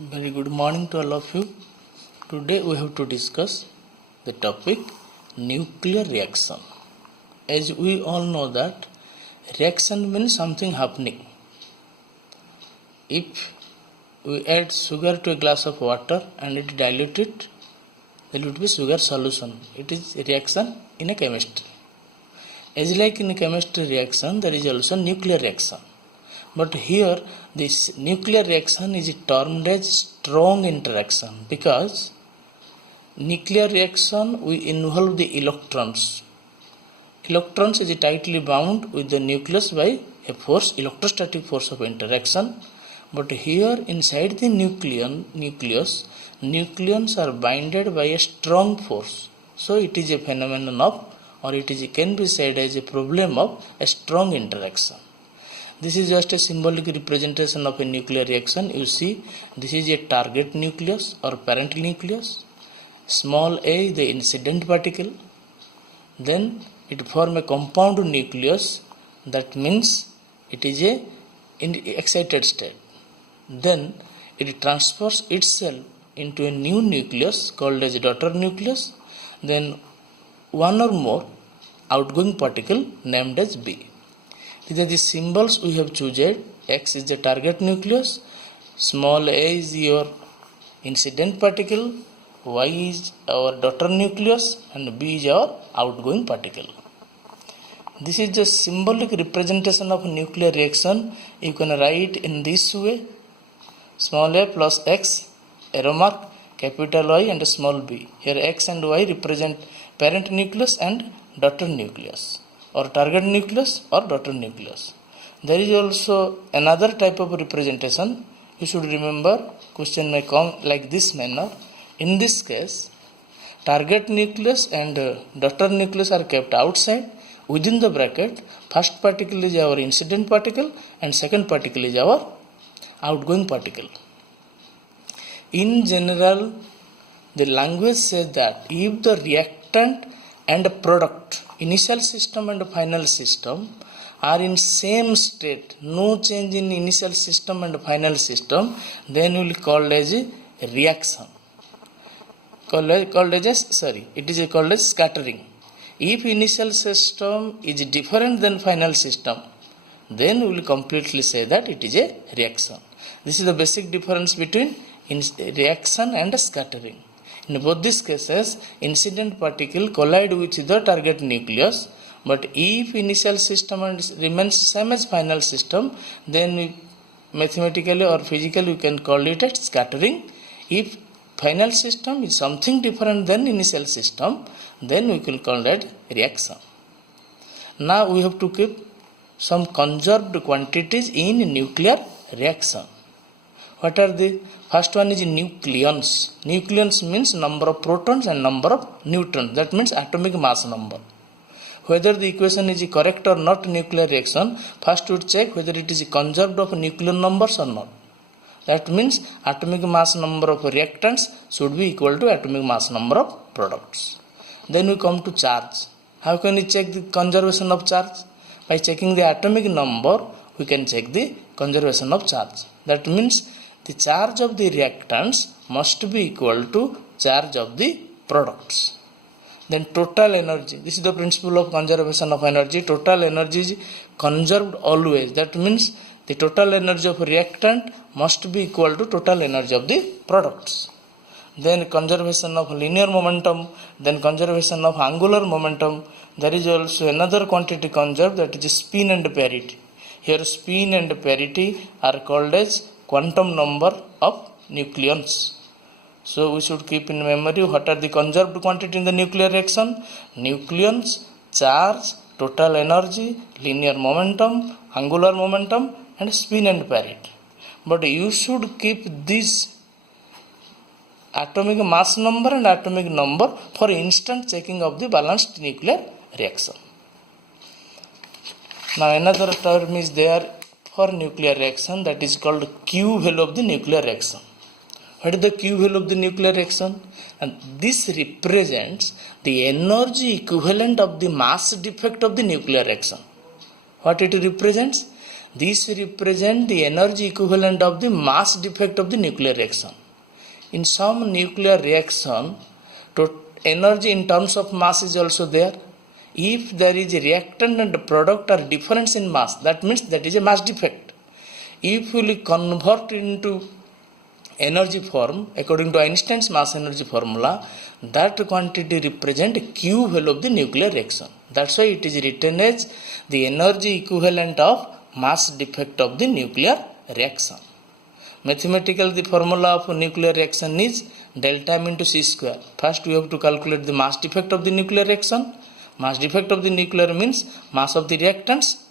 Very good morning to all of you. Today we have to discuss the topic nuclear reaction. As we all know that reaction means something happening. If we add sugar to a glass of water and it dilute it, then it would be sugar solution. It is a reaction in a chemistry. As like in a chemistry reaction, there is also nuclear reaction. But here this nuclear reaction is termed as strong interaction because nuclear reaction will involve the electrons. Electrons is tightly bound with the nucleus by a force, electrostatic force of interaction. But here inside the nucleus, nucleons are binded by a strong force. So it is a phenomenon of, or can be said as a problem of a strong interaction. This is just a symbolic representation of a nuclear reaction. You see, this is a target nucleus or parent nucleus. Small a is the incident particle. Then it forms a compound nucleus. That means it is a excited state. Then it transfers itself into a new nucleus called as a daughter nucleus. Then one or more outgoing particle named as B. These are the symbols we have chosen. X is the target nucleus, small a is your incident particle, Y is our daughter nucleus, and B is our outgoing particle. This is the symbolic representation of nuclear reaction. You can write in this way: small a plus X, arrow mark, capital Y and small b. Here X and Y represent parent nucleus and daughter nucleus, or target nucleus or daughter nucleus. There is also another type of representation. You should remember, question may come like this manner. In this case, target nucleus and daughter nucleus are kept outside. Within the bracket, first particle is our incident particle and second particle is our outgoing particle. In general, the language says that if the reactant and product, initial system and final system, are in same state, no change in initial system and final system, then we will call as a reaction. It is called as scattering. If initial system is different than final system, then we will completely say that it is a reaction. This is the basic difference between reaction and scattering. In both these cases, incident particle collide with the target nucleus, but if initial system remains same as final system, then mathematically or physically we can call it as scattering. If final system is something different than initial system, then we will call that reaction. Now we have to keep some conserved quantities in nuclear reaction. What are the? First one is nucleons. Nucleons means number of protons and number of neutrons. That means atomic mass number. Whether the equation is correct or not nuclear reaction, first we check whether it is conserved of nucleon numbers or not. That means atomic mass number of reactants should be equal to atomic mass number of products. Then we come to charge. How can we check the conservation of charge? By checking the atomic number, we can check the conservation of charge. That means the charge of the reactants must be equal to charge of the products. Then total energy. This is the principle of conservation of energy. Total energy is conserved always. That means the total energy of reactant must be equal to total energy of the products. Then conservation of linear momentum. Then conservation of angular momentum. There is also another quantity conserved, that is spin and parity. Here spin and parity are called as quantum number of nucleons. So we should keep in memory what are the conserved quantity in the nuclear reaction: nucleons, charge, total energy, linear momentum, angular momentum, and spin and parity. But you should keep this atomic mass number and atomic number for instant checking of the balanced nuclear reaction. Now another term is there for nuclear reaction, that is called Q value of the nuclear reaction. What is the Q value of the nuclear reaction? And this represents the energy equivalent of the mass defect of the nuclear reaction. What it represents? This represents the energy equivalent of the mass defect of the nuclear reaction. In some nuclear reaction, energy in terms of mass is also there. If there is a reactant and product are difference in mass, that means that is a mass defect. If we convert into energy form according to Einstein's mass energy formula, that quantity represent Q value of the nuclear reaction. That's why it is written as the energy equivalent of mass defect of the nuclear reaction. Mathematical, the formula of nuclear reaction is delta M into C square. First we have to calculate the mass defect of the nuclear reaction. Mass defect of the nuclear means mass of the reactants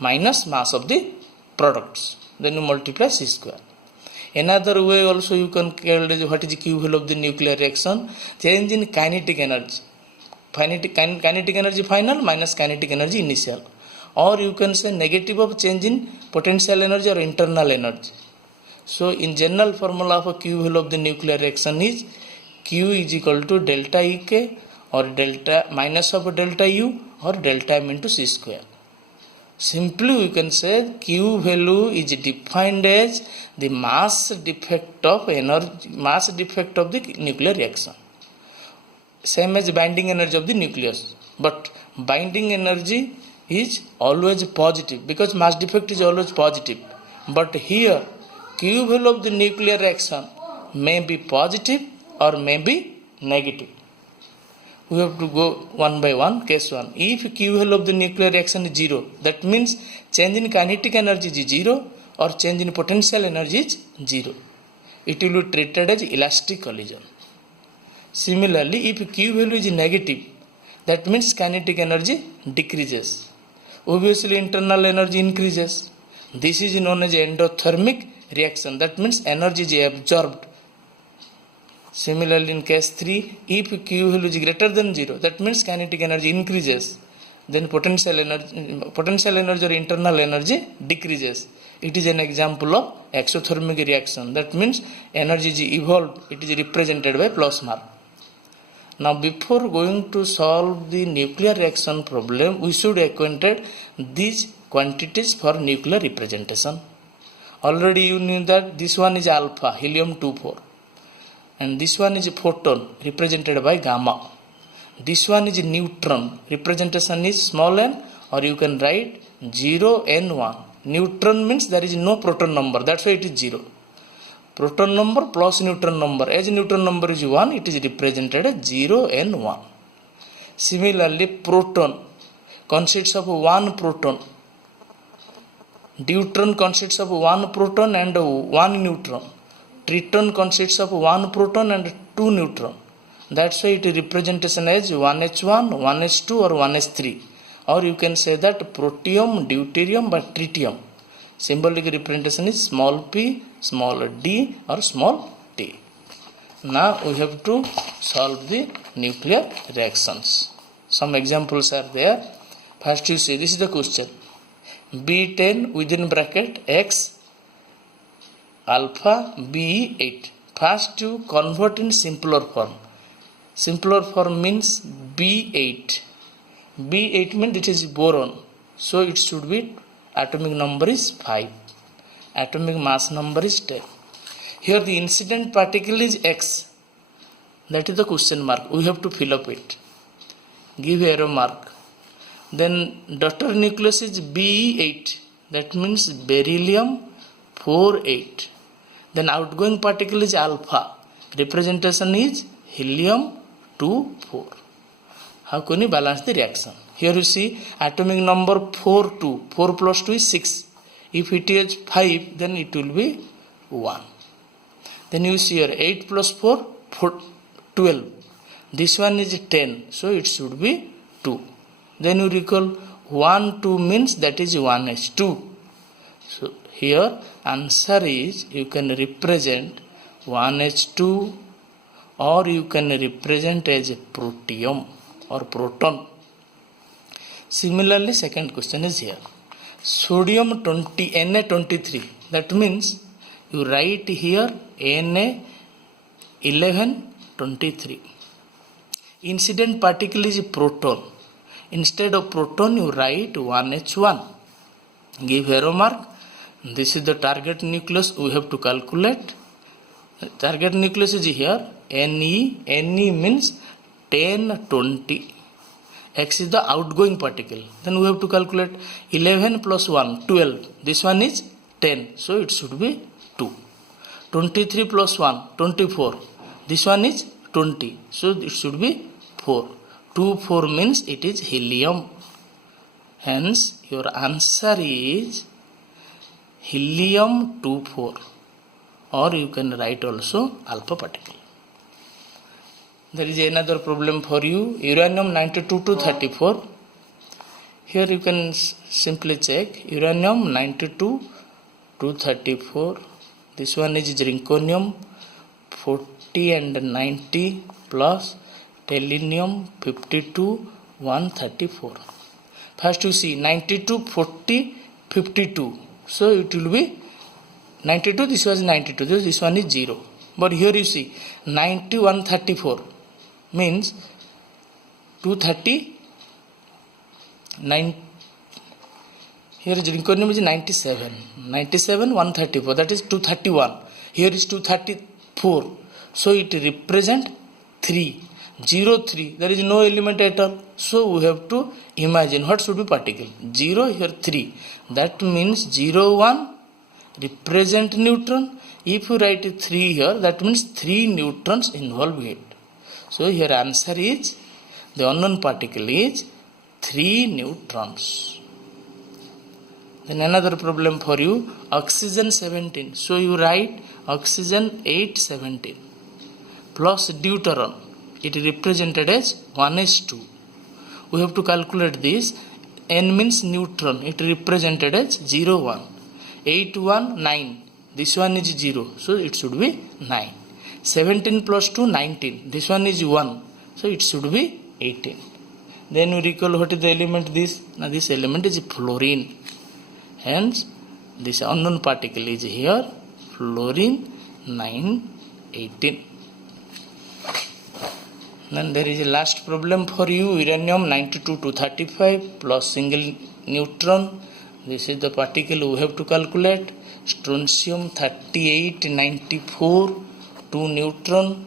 minus mass of the products. Then you multiply C square. Another way also you can calculate what is the Q value of the nuclear reaction. Change in kinetic energy. Kinetic energy final minus kinetic energy initial. Or you can say negative of change in potential energy or internal energy. So in general formula of a Q value of the nuclear reaction is Q is equal to delta EK or delta minus of delta U or delta M into C square. Simply we can say Q value is defined as the mass defect of the nuclear reaction. Same as binding energy of the nucleus. But binding energy is always positive because mass defect is always positive. But here Q value of the nuclear reaction may be positive or may be negative. We have to go one by one. Case 1. If Q value of the nuclear reaction is 0, that means change in kinetic energy is 0 or change in potential energy is 0. It will be treated as elastic collision. Similarly, if Q value is negative, that means kinetic energy decreases. Obviously, internal energy increases. This is known as endothermic reaction. That means energy is absorbed. Similarly, in case 3, if Q value is greater than 0, that means kinetic energy increases. Then potential energy or internal energy decreases. It is an example of exothermic reaction. That means energy is evolved. It is represented by plus mark. Now, before going to solve the nuclear reaction problem, we should acquainted these quantities for nuclear representation. Already you knew that this one is alpha, helium-24. And this one is a photon represented by gamma. This one is a neutron. Representation is small n, or you can write 0 n1. Neutron means there is no proton number. That's why it is 0. Proton number plus neutron number. As neutron number is 1, it is represented as 0 n1. Similarly, proton consists of 1 proton. Deuteron consists of 1 proton and 1 neutron. Triton consists of 1 proton and 2 neutron. That's why it is representation as 1h1, 1h2 or 1h3. Or you can say that protium, deuterium by tritium. Symbolic representation is small p, small d or small t. Now we have to solve the nuclear reactions. Some examples are there. First you see, this is the question. B10 within bracket x alpha B8. First you convert in simpler form. Simpler form means B8. B8 means it is boron. So it should be atomic number is 5. Atomic mass number is 10. Here the incident particle is X. That is the question mark. We have to fill up it. Give arrow mark. Then daughter nucleus is Be8. That means beryllium 48. Then outgoing particle is alpha. Representation is helium 24. How can you balance the reaction? Here you see atomic number 4, 2. 4 plus 2 is 6. If it is 5, then it will be 1. Then you see here 8 plus 4, 12. This one is 10. So it should be 2. Then you recall 1, 2 means that is 1h2. So here answer is you can represent 1h2 or you can represent as a protium or proton. Similarly, second question is here. Sodium Na23. That means you write here Na1123. Incident particle is a proton. Instead of proton, you write 1h1. give arrow mark. This is the target nucleus we have to calculate. Target nucleus is here. Ne means 10, 20. X is the outgoing particle. Then we have to calculate 11 plus 1, 12. This one is 10. So it should be 2. 23 plus 1, 24. This one is 20. So it should be 4. 2, 4 means it is helium. Hence your answer is helium 24. Or you can write also alpha particle. There is another problem for you. Uranium 92 to 34. Here you can simply check. Uranium 92 to 34. This one is zirconium 40 and 90 plus selenium 52 134. First you see 92, 40, 52. So it will be 92. This was 92. This one is 0. But here you see 90 134. Means 239. Here zirconium is 97. 97 134. That is 231. Here is 234. So it represents 3. 0 3. There is no element at all. So we have to imagine what should be particle. 0 here 3. That means 0 1 represent neutron. If you write 3 here, that means 3 neutrons involved in it. So here answer is, the unknown particle is 3 neutrons. Then another problem for you, oxygen 17. So you write oxygen 817 plus deuteron. It represented as 1s2. We have to calculate this. N means neutron. It represented as 0 1. 8 1 9. This one is 0. So it should be 9. 17 plus 2 19. This one is 1. So it should be 18. Then you recall what is the element this. Now this element is fluorine. Hence this unknown particle is here. Fluorine 918. Then there is a last problem for you. Uranium 92 to 35 plus single neutron. This is the particle we have to calculate. Strontium 3894. 2 neutron,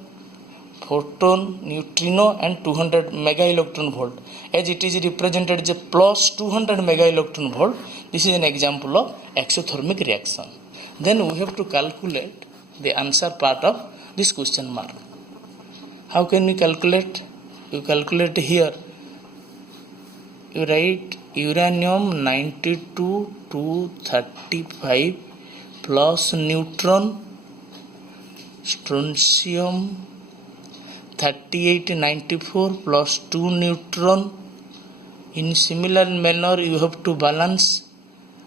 photon, neutrino and 200 mega electron volt. As it is represented as a plus 200 mega electron volt, this is an example of exothermic reaction. Then we have to calculate the answer part of this question mark. How can we calculate? You calculate here. You write uranium 92 to 35 plus neutron, strontium 3894 plus 2 neutron. In similar manner you have to balance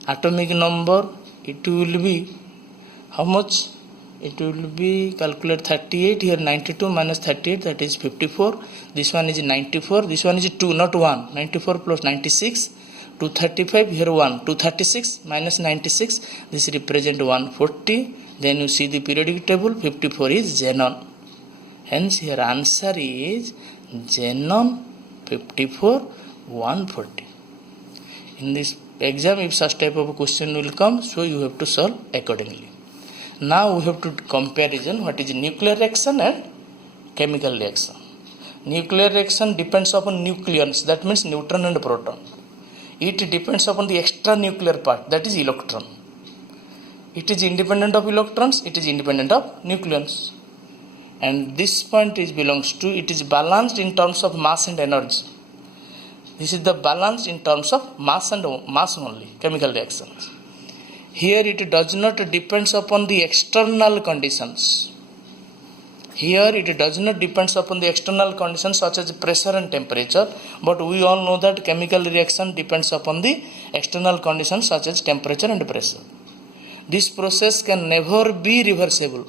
atomic number. It will be how much? It will be calculate 38. Here 92 minus 38, that is 54. This one is 94. This one is 2, not 1. 94 plus 96. 235. Here 1. 236 minus 96. This represent 140. Then you see the periodic table. 54 is xenon. Hence here answer is xenon 54 140. In this exam, if such type of question will come, so you have to solve accordingly. Now we have to comparison what is nuclear reaction and chemical reaction. Nuclear reaction depends upon nucleons, that means neutron and proton. It depends upon the extra nuclear part, that is electron. It is independent of electrons, it is independent of nucleons. And this point is belongs to, it is balanced in terms of mass and energy. This is the balance in terms of mass and mass only, chemical reactions. Here it does not depends upon the external conditions. Here it does not depends upon the external conditions such as pressure and temperature, but we all know that chemical reaction depends upon the external conditions such as temperature and pressure. This process can never be reversible,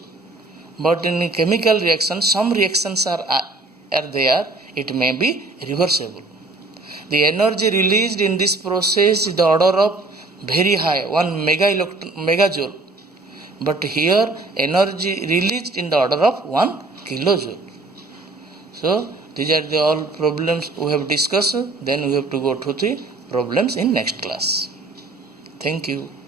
but in chemical reaction some reactions are there, it may be reversible. The energy released in this process is the order of very high, 1 megajoule. But here energy released in the order of 1 kilojoule. So these are the all problems we have discussed. Then we have to go to the problems in next class. Thank you.